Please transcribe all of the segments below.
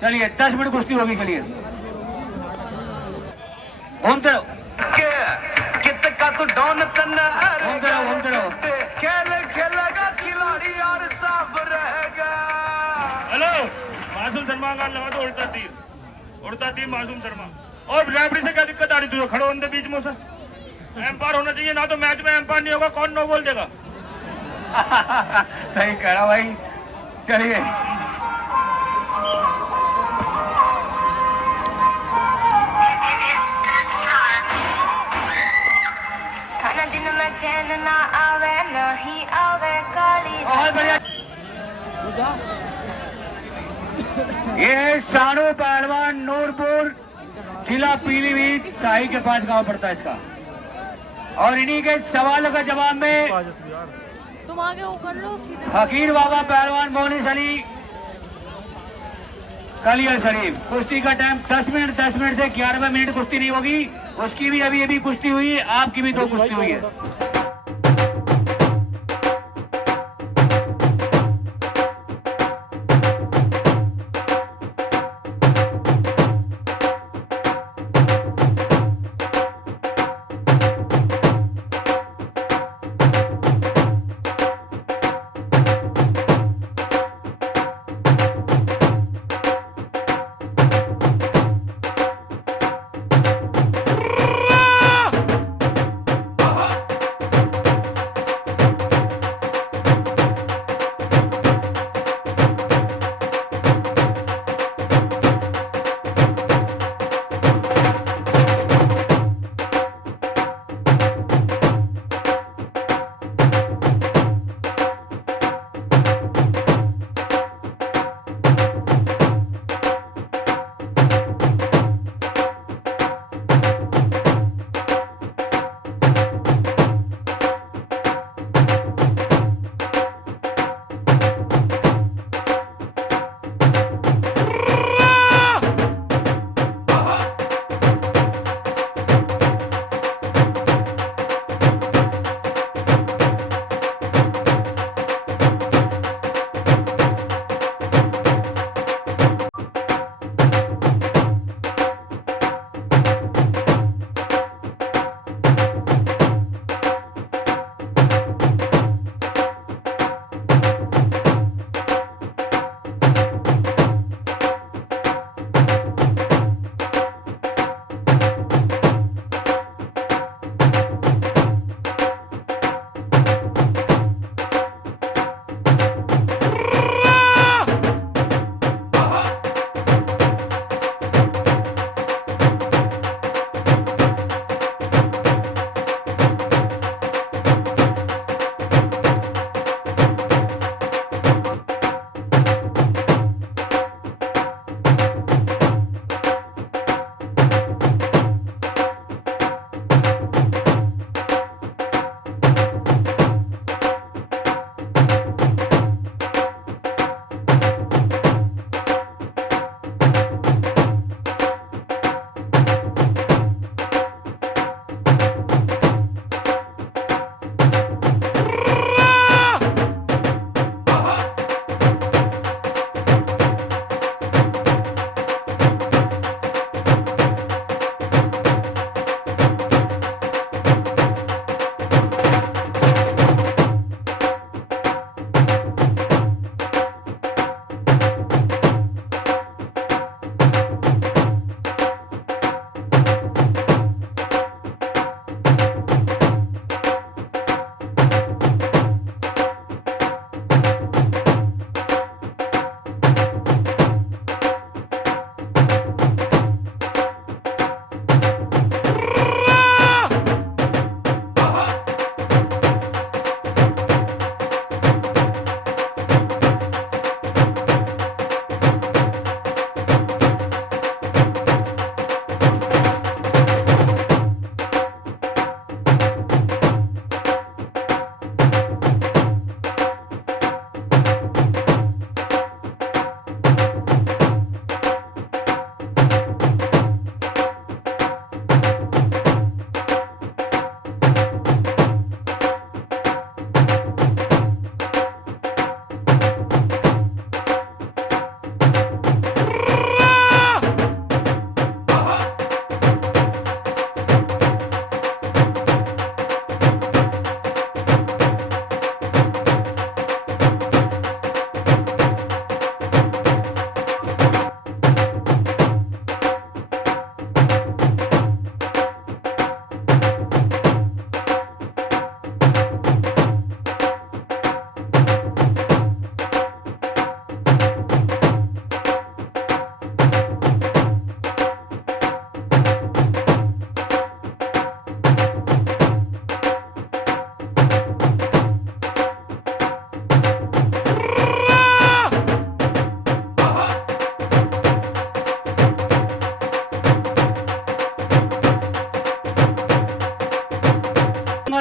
चलिए 10 मिनट कुश्ती होगी क्लियर। कितका तू डॉन तन्ना खेल खेलेगा खिलाड़ी और सब रहेगा। हेलो मासूम शर्मा का लगा तो उड़ता तीर मासूम शर्मा। और रेफरी से क्या दिक्कत आ रही तुझे? खड़ो उनके बीच में से एम्पायर होना चाहिए ना, तो मैच में एम्पायर नहीं होगा कौन नो बोल देगा? सही कह रहा भाई। चलिए दिन में चैन ना आवे नहीं आवे काली। बहुत बढ़िया। ये है सानू पहलवान, नूरपुर, जिला पीलीभीत, शाही के पास गांव पड़ता है इसका। और इन्हीं के सवालों का जवाब में तुम आगे वो कर लो सीधे। फकीर बाबा पहलवान, मोनिस अली, कलियर शरीफ। कुश्ती का टाइम 10 मिनट। 10 मिनट से 11वें मिनट कुश्ती नहीं होगी। उसकी भी अभी कुश्ती हुई है, आपकी भी 2 कुश्ती हुई है।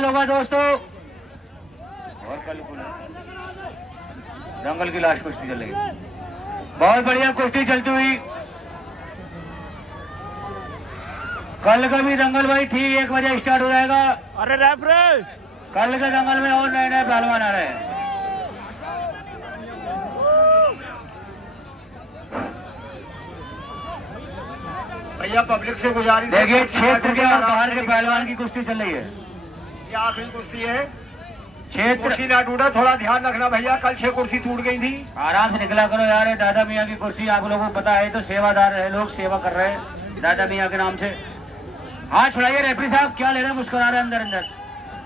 सवाल होगा दोस्तों। और कल दंगल की लास्ट कुश्ती चल रही है, बहुत बढ़िया कुश्ती चलती हुई। कल का भी दंगल भाई ठीक 1 बजे स्टार्ट हो जाएगा। अरे रेफरी, कल के दंगल में और नए नए पहलवान आ रहे हैं। भैया पब्लिक से गुजारिश, देखिए क्षेत्र के और बाहर के पहलवान की कुश्ती चल रही है। ये आखिरी कुश्ती है। क्षेत्र कुर्सी ना टूटा, थोड़ा ध्यान रखना भैया, कल 6 कुर्सी टूट गई थी। आराम से निकला करो यार, ये दादा मियाँ की कुर्सी आप लोगों को पता है, तो सेवादार है, लोग सेवा कर रहे हैं दादा मियाँ के नाम से। हाथ छुड़ाइए रेफरी साहब, क्या ले रहे हैं, मुस्कुरा रहे हैं अंदर अंदर।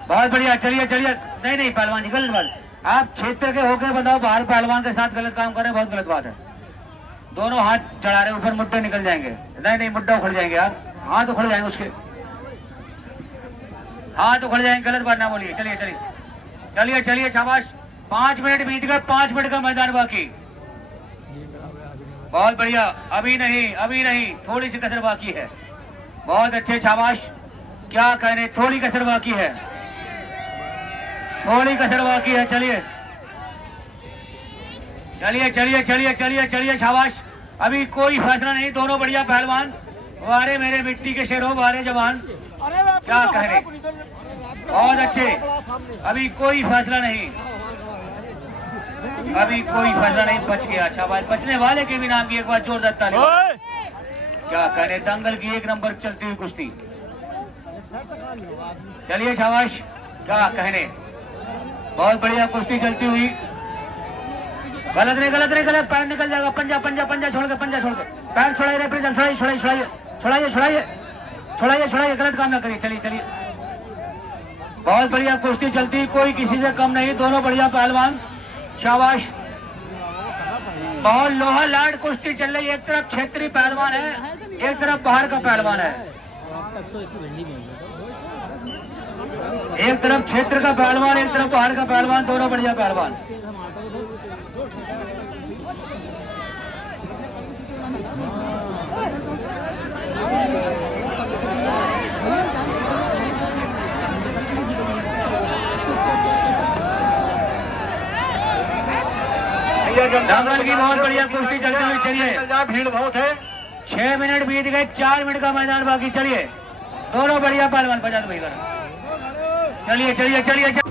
बहुत बढ़िया, चलिए चलिए। नहीं नहीं पहलवान जी, गलत बात। आप क्षेत्र के होकर बताओ, बाहर पहलवान के साथ गलत काम कर रहे हैं, बहुत गलत बात है। दोनों हाथ चढ़ा रहे, ऊपर मुद्दे निकल जाएंगे। नहीं नहीं, मुद्दा उखड़ जाएंगे यार, हाथ उखड़ जाएंगे उसके, हाथ उखड़ जाएंगे, गलत बात ना बोलिए। चलिए चलिए चलिए चलिए, शाबाश। 5 मिनट बीत गए, 5 मिनट का मैदान बाकी। बहुत बढ़िया, अभी नहीं, थोड़ी सी कसर बाकी है। बहुत अच्छे, शाबाश। क्या कहने, थोड़ी कसर बाकी है, थोड़ी कसर बाकी है। चलिए चलिए चलिए चलिए चलिए चलिए, शाबाश। अभी कोई फैसला नहीं, दोनों बढ़िया पहलवान। वारे मेरे मिट्टी के शेरों, वारे जवान, क्या कहने, बहुत अच्छे। अभी कोई फैसला नहीं, अभी कोई फैसला नहीं, बच गया। अच्छा बात, बचने वाले के भी नाम की एक बार जोरदार ताली। क्या कहने, दंगल की 1 नंबर चलती हुई कुश्ती। चलिए शाबाश, क्या कहने, बहुत बढ़िया कुश्ती चलती हुई। गलत नहीं, गलत नहीं, गलत, पैर निकल जाएगा। पंजा पंजा पंजा छोड़ के, पंजा छोड़ के, पैर छुड़ाइए रेफरी साहब, छुड़ाइए छुड़ाइए छुड़ाइए छुड़ाइए छुड़ाइए छुड़ाइए छुड़ाइए, गलत काम ना करिए। चलिए चलिए, बहुत बढ़िया कुश्ती चलती, कोई किसी से कम नहीं, दोनों बढ़िया पहलवान, शाबाश। बहुत लोहा लाड कुश्ती चल रही है। एक तरफ क्षेत्रीय पहलवान है, एक तरफ बाहर का पहलवान है। एक तरफ क्षेत्र का पहलवान, एक तरफ बाहर का पहलवान, दोनों बढ़िया पहलवान। दंगल की बहुत बढ़िया कुश्ती चलती हुई। चलिए, भीड़ बहुत है। 6 मिनट बीत गए, 4 मिनट का मैदान बाकी। चलिए, दोनों बढ़िया पहलवान, बजा दो भैया। चलिए चलिए चलिए चलिए।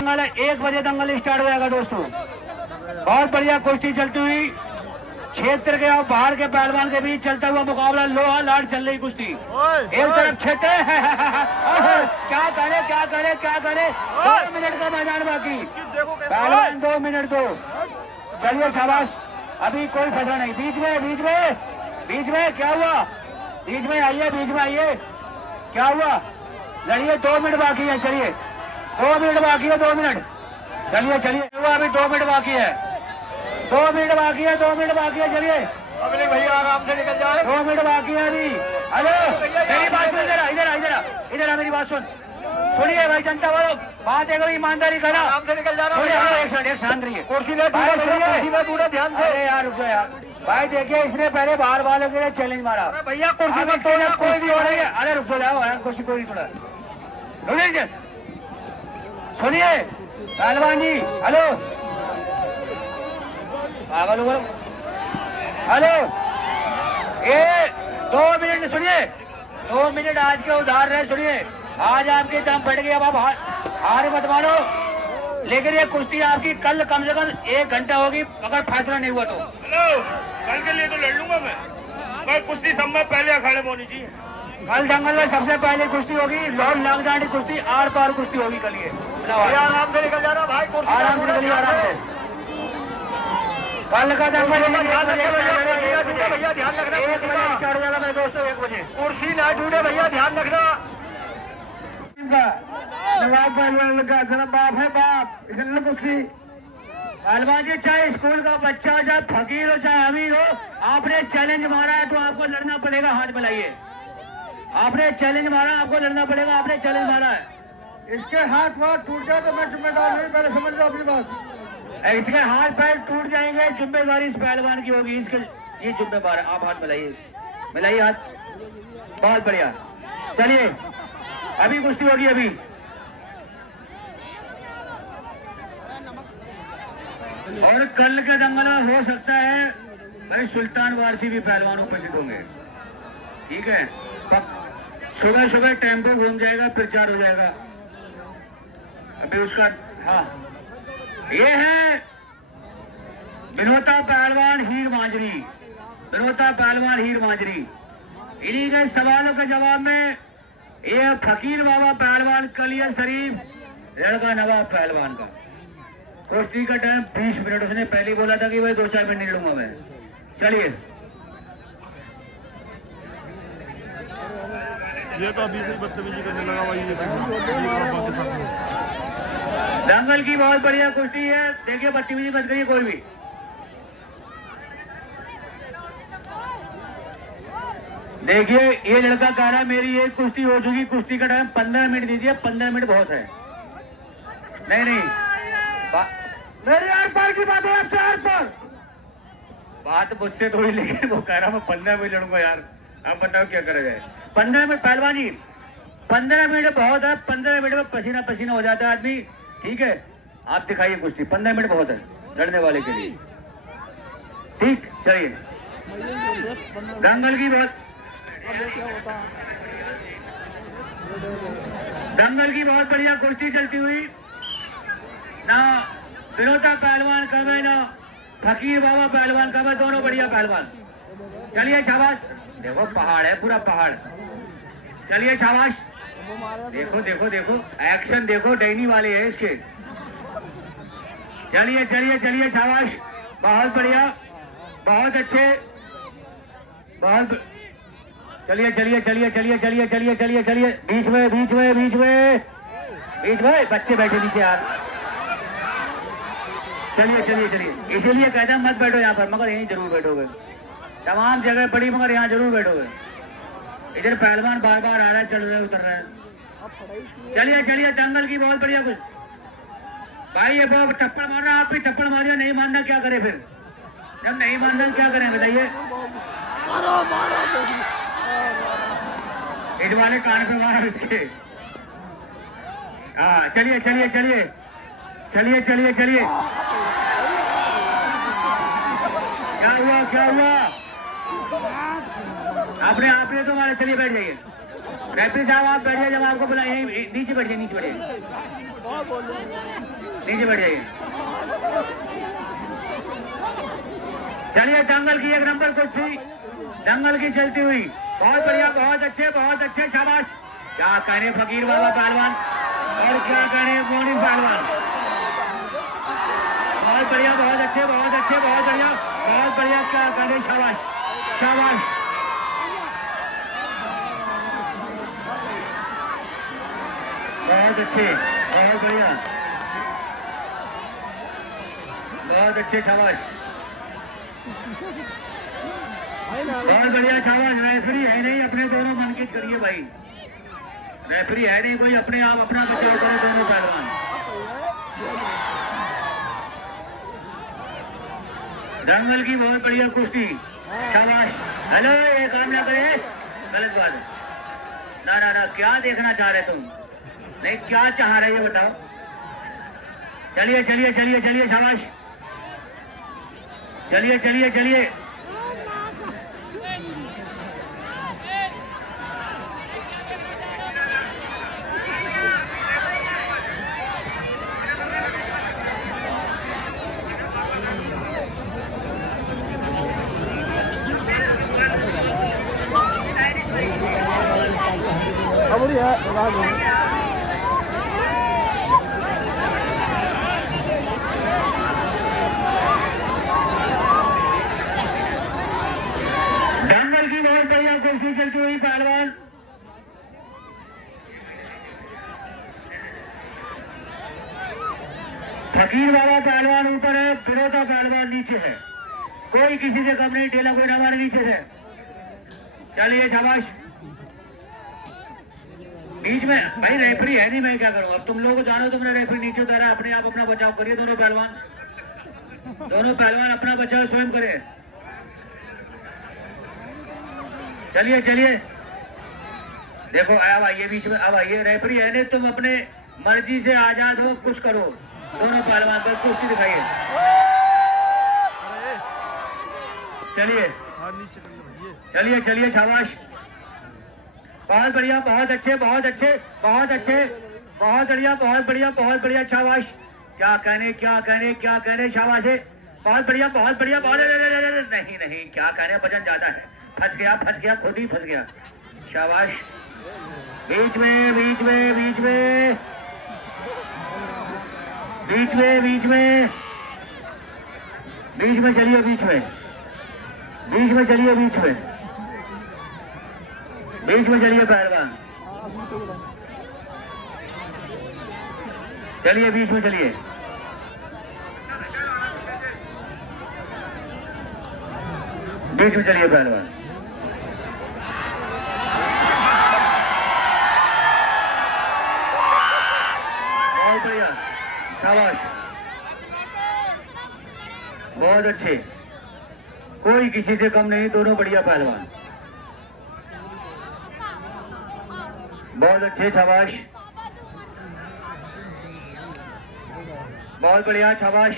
दंगल 1 बजे दंगल स्टार्ट हो जाएगा दोस्तों। बहुत बढ़िया कुश्ती चलती हुई, क्षेत्र के और बाहर के पहलवान के बीच चलता हुआ मुकाबला, लोहा लाड चल रही कुश्ती। एक तरफ क्षेत्र क्या करे क्या करे क्या करे, 2 मिनट का मैदान बाकी, पहलवान 2 मिनट दो। चलिए शाबाश, अभी कोई फैसला नहीं। बीच में बीच में बीच में क्या हुआ, बीच में आइए, बीच में आइए, क्या हुआ, लड़िए, 2 मिनट बाकी है। चलिए, 2 मिनट बाकी है, 2 मिनट। चलिए चलिए, अभी 2 मिनट बाकी है, 2 मिनट बाकी है, 2 मिनट बाकी है। चलिए अभी भैया आराम से निकल जाए, 2 मिनट बाकी है अभी। हेलो, मेरी बात सुन, इधर इधर इधर इधर मेरी बात सुन, सुनिए भाई, जनता वालों, बात है, ईमानदारी करा, आराम से निकल जाना। एक शांत रहिए, कुर्सी में पूरा ध्यान से। अरे यार रुको यार भाई, देखिए इसने पहले बाहर वालों के लिए चैलेंज मारा। भैया कुर्सी में कोई भी हो रही है, अरे रुको जाओ यार, कुर्सी कोई नहीं तोड़ा। सुनिए पहलवान जी, हेलो, पागल हो। हेलो, ये 2 मिनट सुनिए, 2 मिनट आज के उधार रहे। सुनिए, आज आपके दम फट गए, अब आप हार मत मानो, लेकिन ये कुश्ती आपकी कल कम से कम 1 घंटा होगी अगर फैसला नहीं हुआ तो। हेलो, कल के लिए तो लड़ लूंगा मैं, पर कुश्ती सब में पहले अखाड़े में होनी चाहिए। कल जंगल में सबसे पहले कुश्ती होगी, लॉर्ड लांगडांडी कुश्ती, आर पार कुश्ती होगी कल। ये आराम से निकल जाना भाई, आराम से निकलिए, आराम से। कल का जंगल भैया ध्यान रखना, 1 बजे स्टार्ट हो जाएगा मेरे दोस्तों, 1 बजे। कुर्सी ना टूटे भैया, ध्यान रखना। नवाब पहलवान का जरा बाप है बाप, इसलिए कुर्सी पहलवान जी, चाहे स्कूल का बच्चा हो, चाहे फकीर हो, चाहे अमीर हो, आपने चैलेंज मारा है तो आपको लड़ना पड़ेगा। हाथ मिलाइए, आपने चैलेंज मारा, आपको लड़ना पड़ेगा। आपने चैलेंज मारा है, इसके हाथ वाथ टूट जाए तो मैं जिम्मेदार नहीं, पहले समझ लो अपनी बात। इसके हाथ पैर टूट जाएंगे, जिम्मेदारी इस पहलवान की होगी, इसके ये जिम्मेदार है। आप हाथ मिलाइए, मिलाइए हाथ, बहुत बढ़िया। चलिए अभी कुश्ती होगी। अभी और कल के दंगल में हो सकता है भाई सुल्तान वारसी भी पहलवान उपस्थित होंगे, ठीक है। सुबह सुबह टेम्पो घूम जाएगा, प्रचार हो जाएगा। अभी उसका हाँ, ये है विनोता पहलवान हीर मांजरी, विनोता पहलवान हीर मांजरी। इन्हीं के सवालों के जवाब में ये फकीर बाबा पहलवान कलिया शरीफ लड़का नवाब पहलवान का कुश्ती का टाइम 20 मिनट। उसने पहले बोला था कि भाई 2-4 मिनट नहीं लूंगा मैं। चलिए, ये तो अभी से बदतमीजी करने लगा भाई, ये दंगल की बहुत बढ़िया कुश्ती है। देखिए बदतमीजी मत करिए कोई भी। देखिए ये लड़का कह रहा है मेरी एक कुश्ती हो चुकी, कुश्ती का टाइम 15 मिनट दीजिए। 15 मिनट बहुत है। नहीं मेरी आर पार की बात है, आपसे आर पार बात मुझसे थोड़ी, लेकिन वो कह रहा मैं 15 मिनट लड़ूंगा यार। आप बताओ क्या करा जाए। 15 मिनट पहलवान जी, 15 मिनट बहुत है। 15 मिनट में पसीना पसीना हो जाता है आदमी, ठीक है। आप दिखाइए कुश्ती, 15 मिनट बहुत है लड़ने वाले के लिए, ठीक। चलिए, दंगल की बहुत बढ़िया कुश्ती चलती हुई ना। विनोता पहलवान कम है ना फकीर बाबा पहलवान कम है, दोनों बढ़िया पहलवान। चलिए शाबाश, देखो पहाड़ है, पूरा पहाड़। चलिए शाबाश, देखो देखो देखो एक्शन देखो, डैनी वाले हैं इसके। चलिए चलिए चलिए शाबाश, बहुत बढ़िया, बहुत अच्छे, बहुत। चलिए चलिए चलिए चलिए चलिए चलिए चलिए चलिए, बीच में बीच में बीच में बीच में बच्चे बैठे नीचे यार। चलिए चलिए चलिए, इसीलिए कहता मत बैठो यहाँ पर, मगर यहीं जरूर बैठोगे। तमाम जगह पड़ी मगर यहाँ जरूर बैठोगे। इधर पहलवान बार बार आ रहा है, चढ़ रहे उतर रहे हैं। चलिए चलिए, दंगल की बहुत बढ़िया कुछ भाई। ये बहुत टप्पड़ मारना, आप भी टप्पड़ मारिए, नहीं मानना क्या करें फिर? जब नहीं मानना क्या करें बताइए? इस वाले कान पे मारा इसके। हाँ चलिए चलिए चलिए चलिए चलिए चलिए, क्या हुआ क्या हुआ? आपने तो मारा। चलिए बैठ जाइए, रेफरी साहब आप बैठ जाइए, जब आपको बुला यहीं नीचे बैठ जाइए, नीचे बैठ जाइए, नीचे बैठ जाइए। चलिए, दंगल की एक नंबर कुश्ती, दंगल की चलती हुई, बहुत बढ़िया, बहुत अच्छे शाबाश। क्या कहने फकीर बाबा पहलवान और क्या कहने मोनी पहलवान, बहुत बढ़िया, बहुत अच्छे, बहुत बढ़िया, बहुत बढ़िया। क्या कहने, शाबाश शाबाश। बहुत अच्छे, बहुत बढ़िया, बहुत अच्छे, शाबाश, बहुत बढ़िया, शाबाश। रेफरी है नहीं, अपने दोनों मनकित करिए भाई, रेफरी है नहीं कोई, अपने आप अपना बचाव करो दोनों पहलवान। दंगल की बहुत बढ़िया कुश्ती, शाबाश। हेलो, ये काम ना करे, गलत बात है। ना ना ना, क्या देखना चाह रहे तुम? नहीं, क्या चाह रहे हो बताओ? चलिए चलिए चलिए चलिए, शाबाश। चलिए चलिए चलिए। दंगल की बहुत बढ़िया कोशिश चलती हुई पहलवान फकीर बाबा पहलवान ऊपर है, फिरोजा पहलवान नीचे है। कोई किसी से कम नहीं, टेला कोई ना हमारे नीचे से। चलिए शाबाश। बीच में भाई रेफरी है नहीं, मैं क्या करूं। अब तुम लोग को जानो, तुमने रेफरी नीचे उतारा है, अपने आप अपना बचाव करिए। दोनों पहलवान अपना बचाव स्वयं करें। चलिए चलिए। देखो अब आइए बीच में, अब आइए। रेफरी है नहीं, तुम अपने मर्जी से आजाद हो, कुछ करो। दोनों पहलवान बस कुश्ती दिखाइए। चलिए चलिए चलिए शाबाश। बहुत बढ़िया, बहुत अच्छे बहुत अच्छे बहुत अच्छे, बहुत बढ़िया बहुत बढ़िया बहुत बढ़िया शाबाश। क्या कहने क्या कहने क्या कहने, शाबाश है। बहुत बढ़िया बहुत बढ़िया बहुत। नहीं नहीं, क्या कहने, वजन ज्यादा है। फंस गया, खुद ही फंस गया। शाबाश। बीच में बीच में बीच में बीच में बीच में बीच में चलिए, बीच में बीच में चलिए, बीच में बीच में चलिए पहलवान। चलिए बीच में चलिए। बीच में चलिए पहलवान। बहुत बढ़िया, शाबाश, बहुत अच्छे। कोई किसी से कम नहीं, दोनों बढ़िया पहलवान। बहुत अच्छे, शाबाश, बहुत बढ़िया, शाबाश।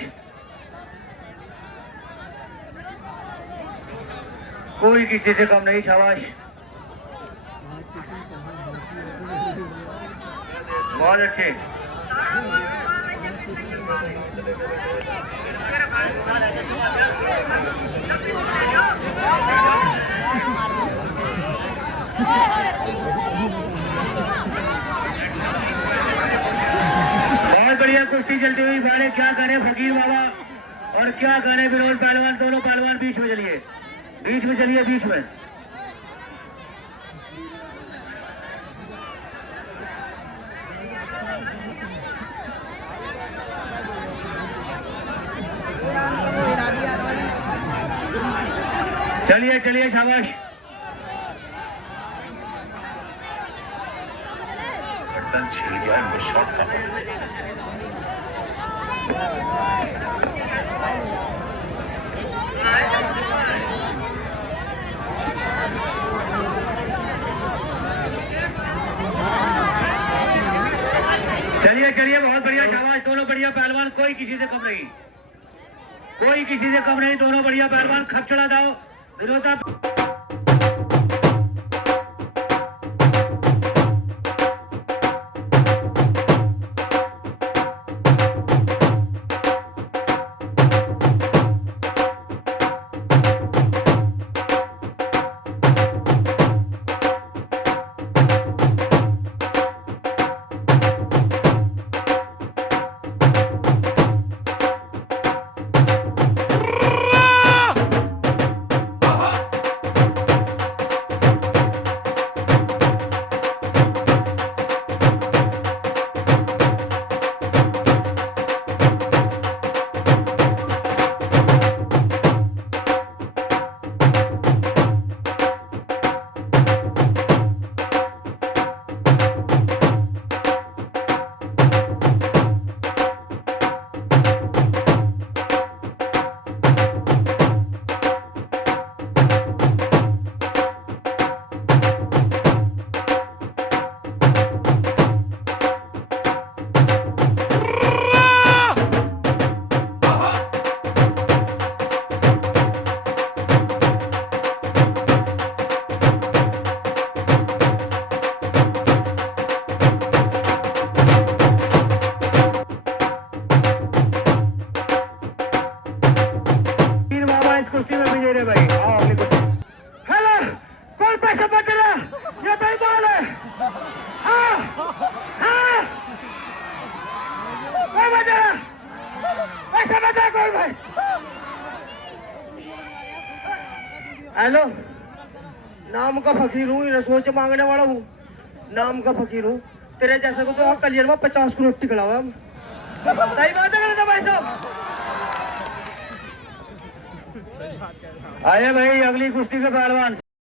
कोई किसी से कम नहीं, शाबाश, बहुत अच्छे। बहुत बढ़िया कुश्ती चलती हुई बाड़े। क्या करें फकीर बाबा और क्या करें विनोद पहलवान, दोनों पहलवान बीच में चलिए, बीच में चलिए, बीच में। चलिए चलिए, शाबाश। चलिए चलिए, बहुत बढ़िया, शाबाश। दोनों बढ़िया पहलवान, कोई किसी से कम नहीं, कोई किसी से कम नहीं, दोनों बढ़िया पहलवान। खप चढ़ा जाओ विनोद। हेलो, नाम का फकीर हूँ, रसोई से मांगने वाला हूँ, नाम का फकीर हूँ। तेरे जैसे को तो कलियर में 50 की रोटी खिलाओ हम। सही बात है ना भाई साहब? आइए भाई अगली कुश्ती के पहलवान।